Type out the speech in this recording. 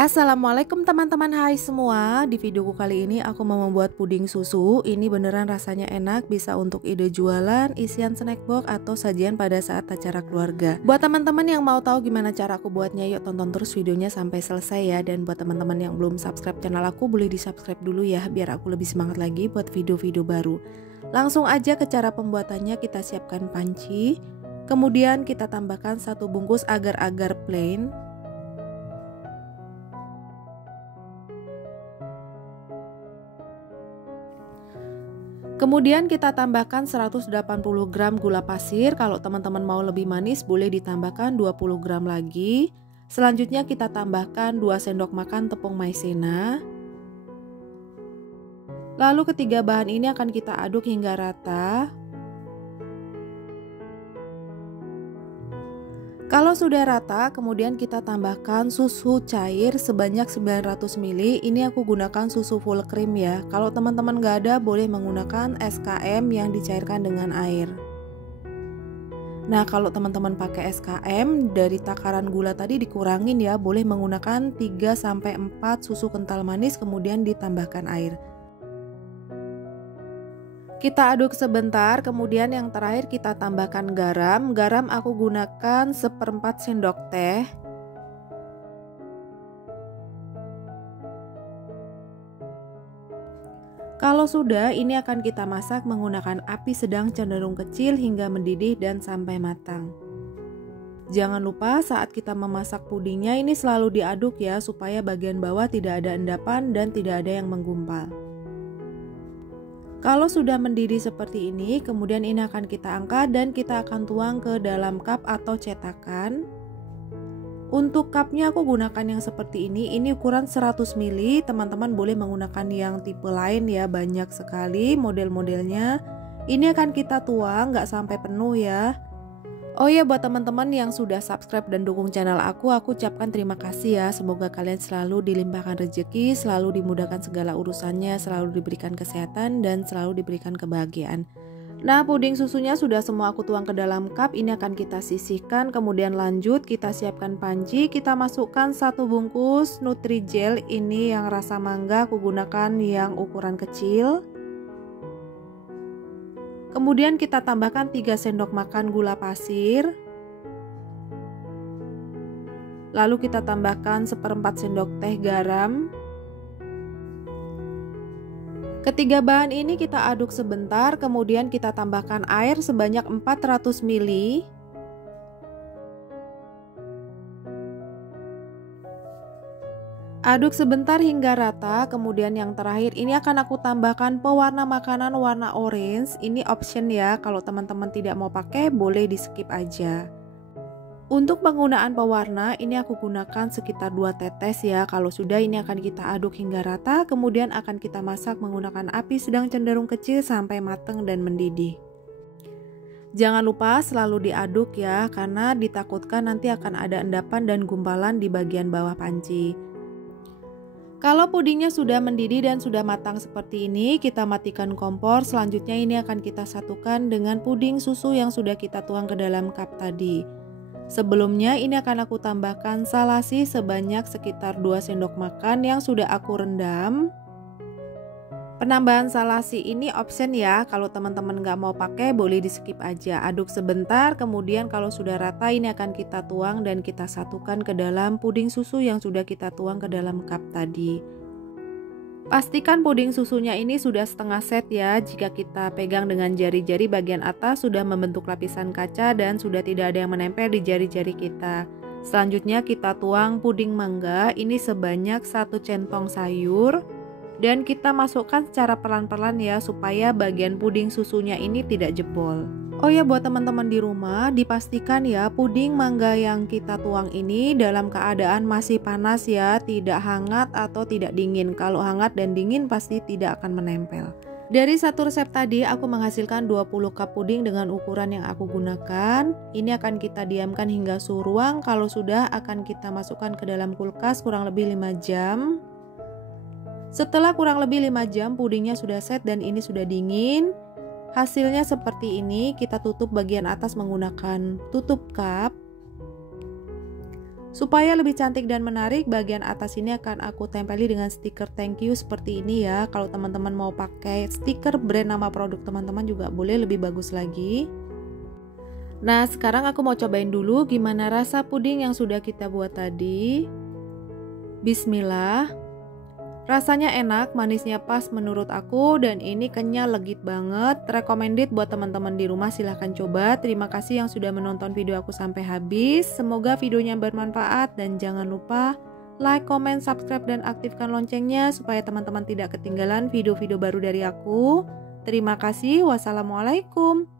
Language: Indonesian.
Assalamualaikum teman-teman, hai semua. Di videoku kali ini aku mau membuat puding susu. Ini beneran rasanya enak, bisa untuk ide jualan, isian snack box, atau sajian pada saat acara keluarga. Buat teman-teman yang mau tahu gimana cara aku buatnya, yuk tonton terus videonya sampai selesai ya. Dan buat teman-teman yang belum subscribe channel aku, boleh di subscribe dulu ya, biar aku lebih semangat lagi buat video-video baru. Langsung aja ke cara pembuatannya. Kita siapkan panci, kemudian kita tambahkan 1 bungkus agar-agar plain. Kemudian kita tambahkan 180 gram gula pasir. Kalau teman-teman mau lebih manis boleh ditambahkan 20 gram lagi. Selanjutnya kita tambahkan 2 sendok makan tepung maizena. Lalu ketiga bahan ini akan kita aduk hingga rata. Kalau sudah rata, kemudian kita tambahkan susu cair sebanyak 900 ml. Ini aku gunakan susu full cream ya. Kalau teman-teman gak ada, boleh menggunakan SKM yang dicairkan dengan air. Nah, kalau teman-teman pakai SKM, dari takaran gula tadi dikurangin ya. Boleh menggunakan 3-4 susu kental manis, kemudian ditambahkan air. Kita aduk sebentar, kemudian yang terakhir kita tambahkan garam. Garam aku gunakan 1/4 sendok teh. Kalau sudah, ini akan kita masak menggunakan api sedang cenderung kecil hingga mendidih dan sampai matang. Jangan lupa saat kita memasak pudingnya ini selalu diaduk ya, supaya bagian bawah tidak ada endapan dan tidak ada yang menggumpal. Kalau sudah mendidih seperti ini, kemudian ini akan kita angkat dan kita akan tuang ke dalam cup atau cetakan. Untuk cupnya aku gunakan yang seperti ini ukuran 100 ml. Teman-teman boleh menggunakan yang tipe lain ya, banyak sekali model-modelnya. Ini akan kita tuang nggak sampai penuh ya. Oh ya, buat teman-teman yang sudah subscribe dan dukung channel aku ucapkan terima kasih ya. Semoga kalian selalu dilimpahkan rezeki, selalu dimudahkan segala urusannya, selalu diberikan kesehatan dan selalu diberikan kebahagiaan. Nah, puding susunya sudah semua aku tuang ke dalam cup. Ini akan kita sisihkan, kemudian lanjut kita siapkan panci. Kita masukkan 1 bungkus Nutrijel, ini yang rasa mangga, aku gunakan yang ukuran kecil. Kemudian kita tambahkan 3 sendok makan gula pasir. Lalu kita tambahkan 1/4 sendok teh garam. Ketiga bahan ini kita aduk sebentar, kemudian kita tambahkan air sebanyak 400 ml. Aduk sebentar hingga rata, kemudian yang terakhir ini akan aku tambahkan pewarna makanan warna orange. Ini option ya, kalau teman-teman tidak mau pakai boleh di skip aja. Untuk penggunaan pewarna ini aku gunakan sekitar 2 tetes ya. Kalau sudah, ini akan kita aduk hingga rata, kemudian akan kita masak menggunakan api sedang cenderung kecil sampai matang dan mendidih. Jangan lupa selalu diaduk ya, karena ditakutkan nanti akan ada endapan dan gumpalan di bagian bawah panci. Kalau pudingnya sudah mendidih dan sudah matang seperti ini, kita matikan kompor. Selanjutnya ini akan kita satukan dengan puding susu yang sudah kita tuang ke dalam cup tadi. Sebelumnya ini akan aku tambahkan salasi sebanyak sekitar 2 sendok makan yang sudah aku rendam. Penambahan salasi ini option ya, kalau teman-teman nggak mau pakai boleh di skip aja. Aduk sebentar, kemudian kalau sudah rata ini akan kita tuang dan kita satukan ke dalam puding susu yang sudah kita tuang ke dalam cup tadi. Pastikan puding susunya ini sudah setengah set ya. Jika kita pegang dengan jari-jari, bagian atas sudah membentuk lapisan kaca dan sudah tidak ada yang menempel di jari-jari kita. Selanjutnya kita tuang puding mangga, ini sebanyak 1 centong sayur. Dan kita masukkan secara pelan-pelan ya, supaya bagian puding susunya ini tidak jebol. Oh ya, buat teman-teman di rumah, dipastikan ya puding mangga yang kita tuang ini dalam keadaan masih panas ya, tidak hangat atau tidak dingin. Kalau hangat dan dingin pasti tidak akan menempel. Dari satu resep tadi aku menghasilkan 20 cup puding dengan ukuran yang aku gunakan. Ini akan kita diamkan hingga suhu ruang. Kalau sudah, akan kita masukkan ke dalam kulkas kurang lebih 5 jam. Setelah kurang lebih 5 jam pudingnya sudah set dan ini sudah dingin. Hasilnya seperti ini. Kita tutup bagian atas menggunakan tutup cup. Supaya lebih cantik dan menarik, bagian atas ini akan aku tempeli dengan stiker thank you seperti ini ya. Kalau teman-teman mau pakai stiker brand nama produk teman-teman juga boleh, lebih bagus lagi. Nah, sekarang aku mau cobain dulu gimana rasa puding yang sudah kita buat tadi. Bismillah. Rasanya enak, manisnya pas menurut aku, dan ini kenyal, legit banget. Recommended buat teman-teman di rumah, silahkan coba. Terima kasih yang sudah menonton video aku sampai habis. Semoga videonya bermanfaat, dan jangan lupa like, comment, subscribe, dan aktifkan loncengnya supaya teman-teman tidak ketinggalan video-video baru dari aku. Terima kasih. Wassalamualaikum.